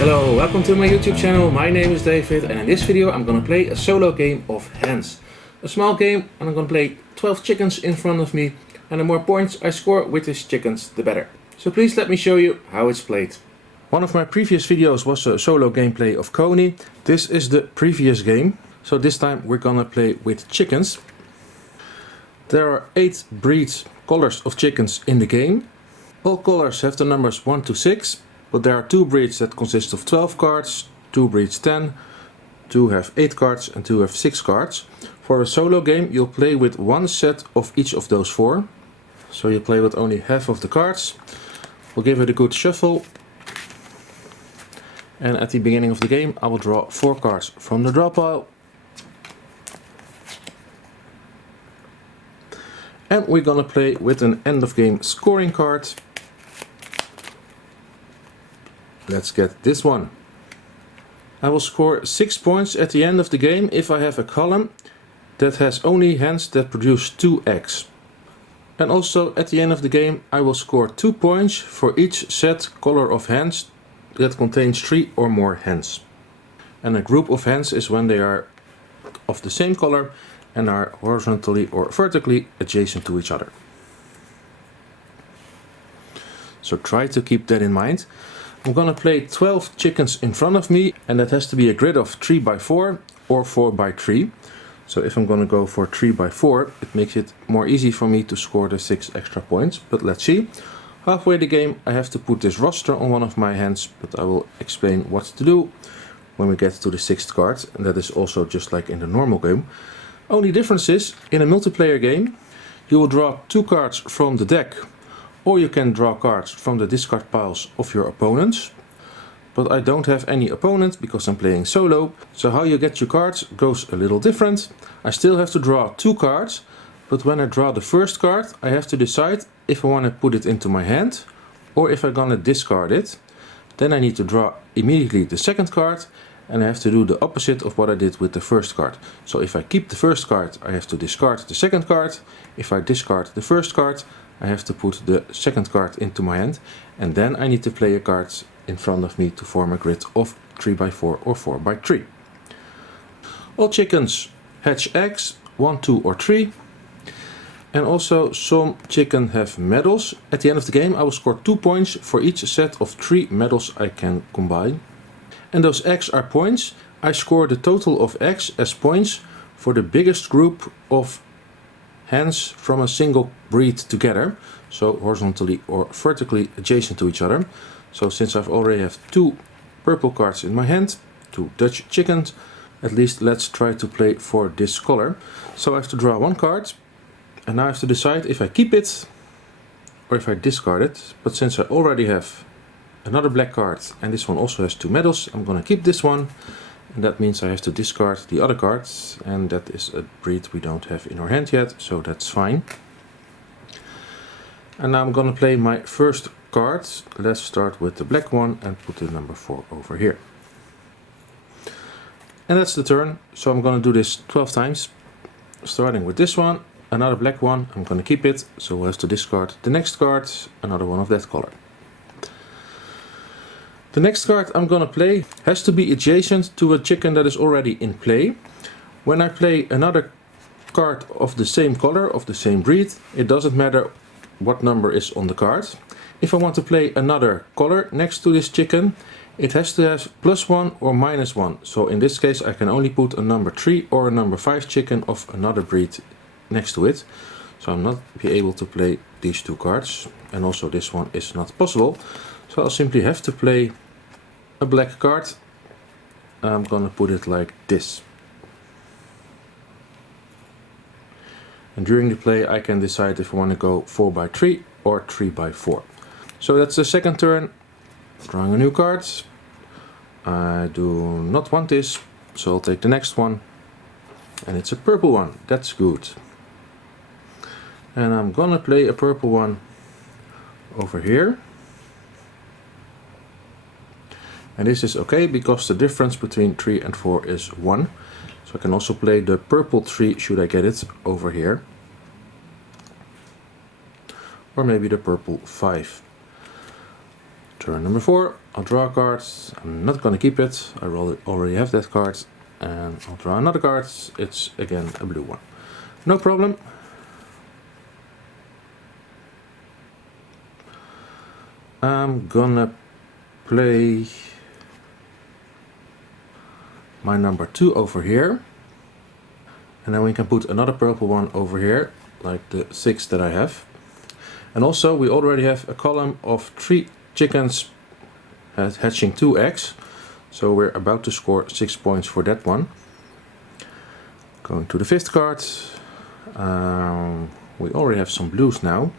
Hello, welcome to my YouTube channel. My name is David and in this video I'm gonna play a solo game of Hens. A small game and I'm gonna play 12 chickens in front of me, and the more points I score with these chickens the better. So please let me show you how it's played. One of my previous videos was a solo gameplay of Coney. This is the previous game. So this time we're gonna play with chickens. There are 8 colors of chickens in the game. All colors have the numbers 1 to 6. But there are 2 breeds that consist of 12 cards, 2 breeds 10, 2 have 8 cards and 2 have 6 cards. For a solo game you'll play with one set of each of those 4. So you play with only half of the cards. We'll give it a good shuffle. And at the beginning of the game I will draw 4 cards from the draw pile. And we're gonna play with an end of game scoring card. Let's get this one. I will score 6 points at the end of the game if I have a column that has only hens that produce 2 eggs. And also at the end of the game I will score 2 points for each set color of hens that contains 3 or more hens. And a group of hens is when they are of the same color and are horizontally or vertically adjacent to each other. So try to keep that in mind. I'm gonna play 12 chickens in front of me, and that has to be a grid of 3 by 4 or 4 by 3. So if I'm gonna go for 3 by 4, it makes it more easy for me to score the 6 extra points. But let's see. Halfway the game I have to put this roster on one of my hands, but I will explain what to do when we get to the 6th card, and that is also just like in the normal game. Only difference is, in a multiplayer game you will draw 2 cards from the deck, or you can draw cards from the discard piles of your opponents. But I don't have any opponents because I'm playing solo, so how you get your cards goes a little different. I still have to draw 2 cards, but when I draw the first card I have to decide if I want to put it into my hand or if I'm gonna discard it. Then I need to draw immediately the second card, and I have to do the opposite of what I did with the first card. So if I keep the first card I have to discard the second card. If I discard the first card I have to put the second card into my hand, and then I need to play a card in front of me to form a grid of 3 by 4 or 4 by 3. All chickens hatch eggs, 1, 2 or 3. And also some chicken have medals. At the end of the game I will score 2 points for each set of 3 medals I can combine. And those eggs are points. I score the total of eggs as points for the biggest group of hens from a single breed together, so horizontally or vertically adjacent to each other. So since I've already have 2 purple cards in my hand, 2 Dutch chickens, at least let's try to play for this color. So I have to draw 1 card, and now I have to decide if I keep it or if I discard it. But since I already have another black card and this one also has 2 medals, I'm gonna keep this one. And that means I have to discard the other cards, and that is a breed we don't have in our hand yet, so that's fine. And now I'm gonna play my first card. Let's start with the black one and put the number 4 over here. And that's the turn, so I'm gonna do this 12 times. Starting with this one, another black one, I'm gonna keep it, so we'll have to discard the next card, another one of that color. The next card I'm gonna play has to be adjacent to a chicken that is already in play. When I play another card of the same color, of the same breed, it doesn't matter what number is on the card. If I want to play another color next to this chicken, it has to have +1 or -1. So in this case I can only put a number 3 or a number 5 chicken of another breed next to it. So I'm not be able to play these 2 cards, and also this one is not possible. So I'll simply have to play a black card. I'm gonna put it like this. And during the play I can decide if I want to go 4 by 3 or 3 by 4. So that's the second turn. Drawing a new card. I do not want this, so I'll take the next one. And it's a purple one. That's good. And I'm gonna play a purple one over here. And this is okay because the difference between 3 and 4 is 1. So I can also play the purple 3 should I get it over here. Or maybe the purple 5. Turn number 4, I'll draw a card. I'm not gonna keep it, I already have that card. And I'll draw another card. It's again a blue one. No problem. I'm gonna play my number 2 over here. And then we can put another purple one over here, like the 6 that I have. And also we already have a column of 3 chickens hatching 2 eggs. So we're about to score 6 points for that one. Going to the 5th card. We already have some blues now.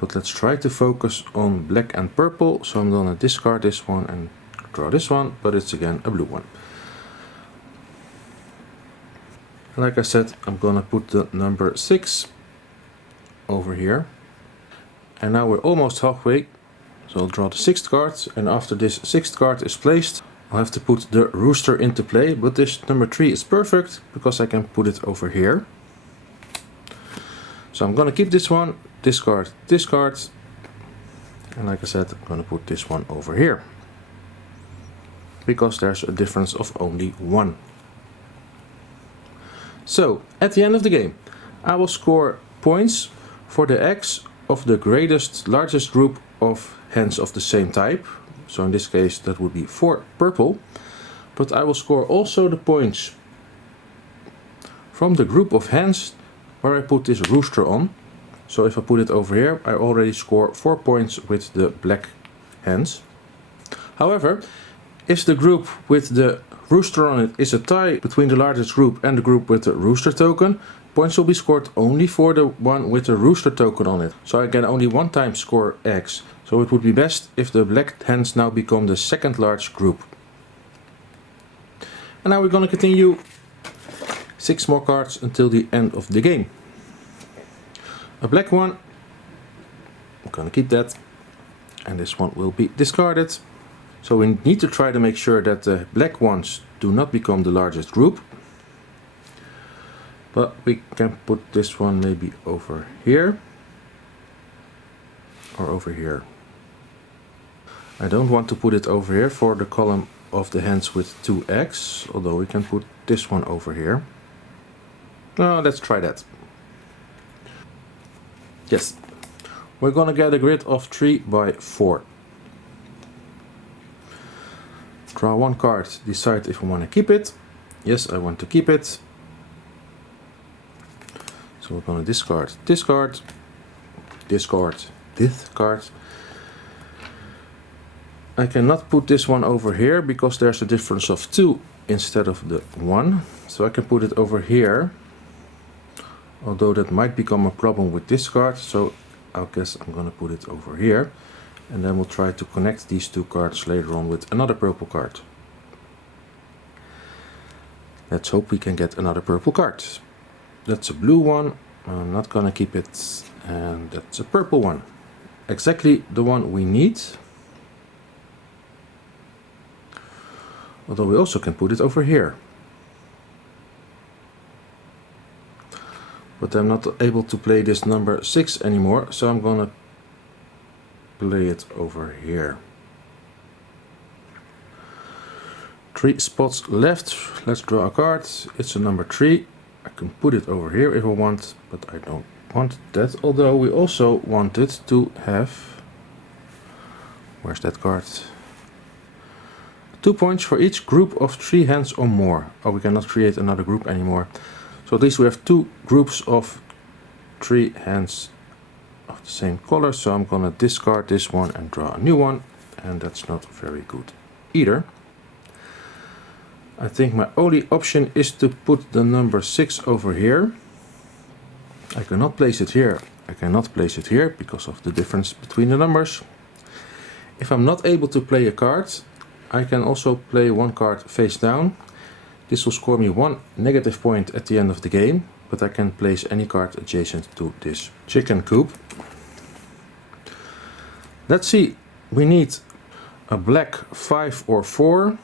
But let's try to focus on black and purple. So I'm gonna discard this one and draw this one, but it's again a blue one. Like I said, I'm gonna put the number 6 over here. And now we're almost halfway. So I'll draw the 6th card, and after this 6th card is placed, I'll have to put the rooster into play, but this number 3 is perfect because I can put it over here. So I'm gonna keep this one, discard this card, and like I said, I'm gonna put this one over here. Because there's a difference of only 1. So, at the end of the game, I will score points for the eggs of the largest group of hens of the same type. So in this case that would be 4 purple. But I will score also the points from the group of hens where I put this rooster on. So if I put it over here, I already score 4 points with the black hens. However, if the group with the rooster on it is a tie between the largest group and the group with the rooster token, points will be scored only for the one with the rooster token on it. So I can only one time score eggs. So it would be best if the black hens now become the second large group. And now we're going to continue 6 more cards until the end of the game. A black one, I'm going to keep that. And this one will be discarded. So we need to try to make sure that the black ones do not become the largest group. But we can put this one maybe over here. Or over here. I don't want to put it over here for the column of the hens with 2 eggs. Although we can put this one over here. No, let's try that. Yes. We're gonna get a grid of 3 by 4. Draw 1 card, decide if I want to keep it. Yes, I want to keep it. So we're going to discard this card, discard this card. I cannot put this one over here because there's a difference of 2 instead of the 1. So I can put it over here. Although that might become a problem with this card, so I guess I'm going to put it over here. And then we'll try to connect these 2 cards later on with another purple card. Let's hope we can get another purple card. That's a blue one, I'm not gonna keep it. And that's a purple one. Exactly the one we need. Although we also can put it over here. But I'm not able to play this number 6 anymore, so I'm gonna play it over here. 3 spots left. Let's draw a card. It's a number 3. I can put it over here if I want, but I don't want that. Although we also wanted to have... Where's that card? 2 points for each group of 3 hens or more. Oh, we cannot create another group anymore. So at least we have 2 groups of 3 hens of the same color, so I'm gonna discard this one and draw a new one, and that's not very good either. I think my only option is to put the number 6 over here. I cannot place it here, I cannot place it here because of the difference between the numbers. If I'm not able to play a card, I can also play 1 card face down. This will score me 1 negative point at the end of the game, but I can place any card adjacent to this chicken coop. Let's see, we need a black 5 or 4,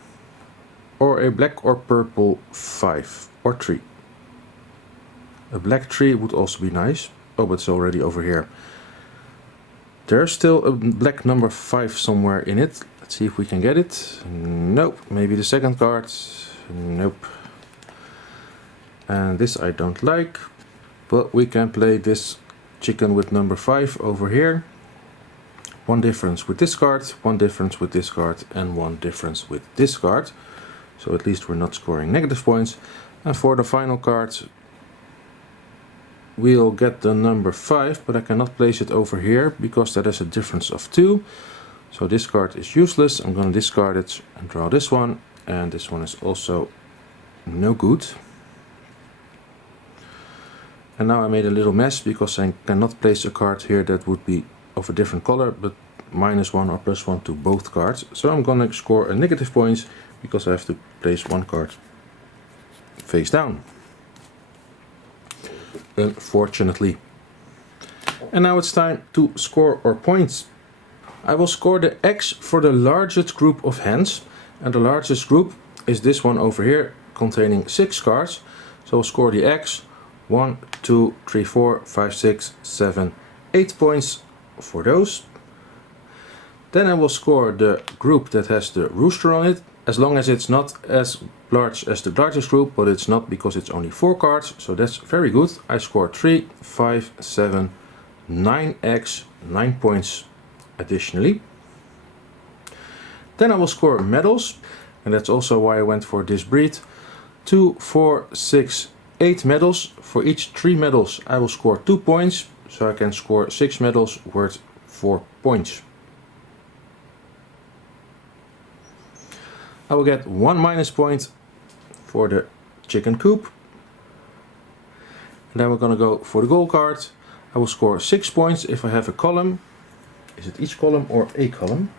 or a black or purple 5 or 3. A black 3 would also be nice. Oh, but it's already over here. There's still a black number 5 somewhere in it. Let's see if we can get it. Nope. Maybe the second card. Nope. And this I don't like. But we can play this chicken with number 5 over here. One difference with this card, one difference with this card, and one difference with this card. So at least we're not scoring negative points. And for the final card, we'll get the number 5, but I cannot place it over here because that is a difference of 2. So this card is useless. I'm going to discard it and draw this one. And this one is also no good. And now I made a little mess because I cannot place a card here that would be of a different color, but -1 or +1 to both cards. So I'm going to score a negative points because I have to place one card face down. Unfortunately. And now it's time to score our points. I will score the X for the largest group of hens. And the largest group is this one over here, containing 6 cards. So I'll score the X. 1, 2, 3, 4, 5, 6, 7, 8 points for those. Then I will score the group that has the rooster on it, as long as it's not as large as the largest group, but it's not because it's only 4 cards, so that's very good. I score 3, 5, 7, 9x, 9 points additionally. Then I will score medals, and that's also why I went for this breed. 2, 4, 6, 8 medals. For each 3 medals I will score 2 points, so I can score 6 medals worth 4 points. I will get 1 minus point for the chicken coop. And then we're going to go for the goal card. I will score 6 points if I have a column. Is it each column or a column?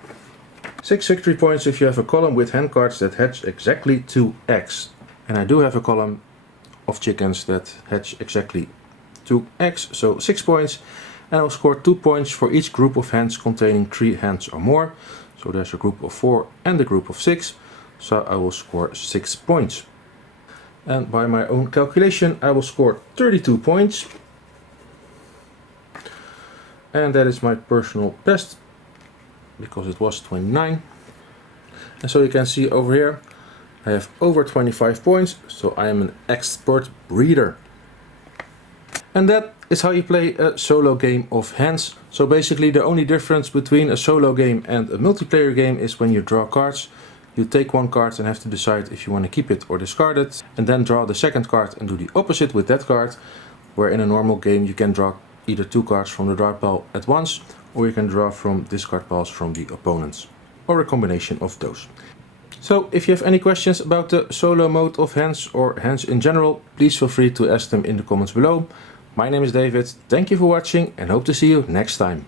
6 victory points if you have a column with hand cards that hatch exactly to X. And I do have a column of chickens that hatch exactly to X, so 6 points. And I'll score 2 points for each group of hens containing 3 hens or more. So there's a group of 4 and a group of 6. So I will score 6 points. And by my own calculation I will score 32 points. And that is my personal best, because it was 29. And so you can see over here I have over 25 points, so I am an expert breeder. And that is how you play a solo game of hens. So basically the only difference between a solo game and a multiplayer game is when you draw cards. You take one card and have to decide if you want to keep it or discard it, and then draw the second card and do the opposite with that card. Where in a normal game you can draw either 2 cards from the draw pile at once, or you can draw from discard piles from the opponents, or a combination of those. So if you have any questions about the solo mode of hens or hens in general, please feel free to ask them in the comments below. My name is David, thank you for watching and hope to see you next time.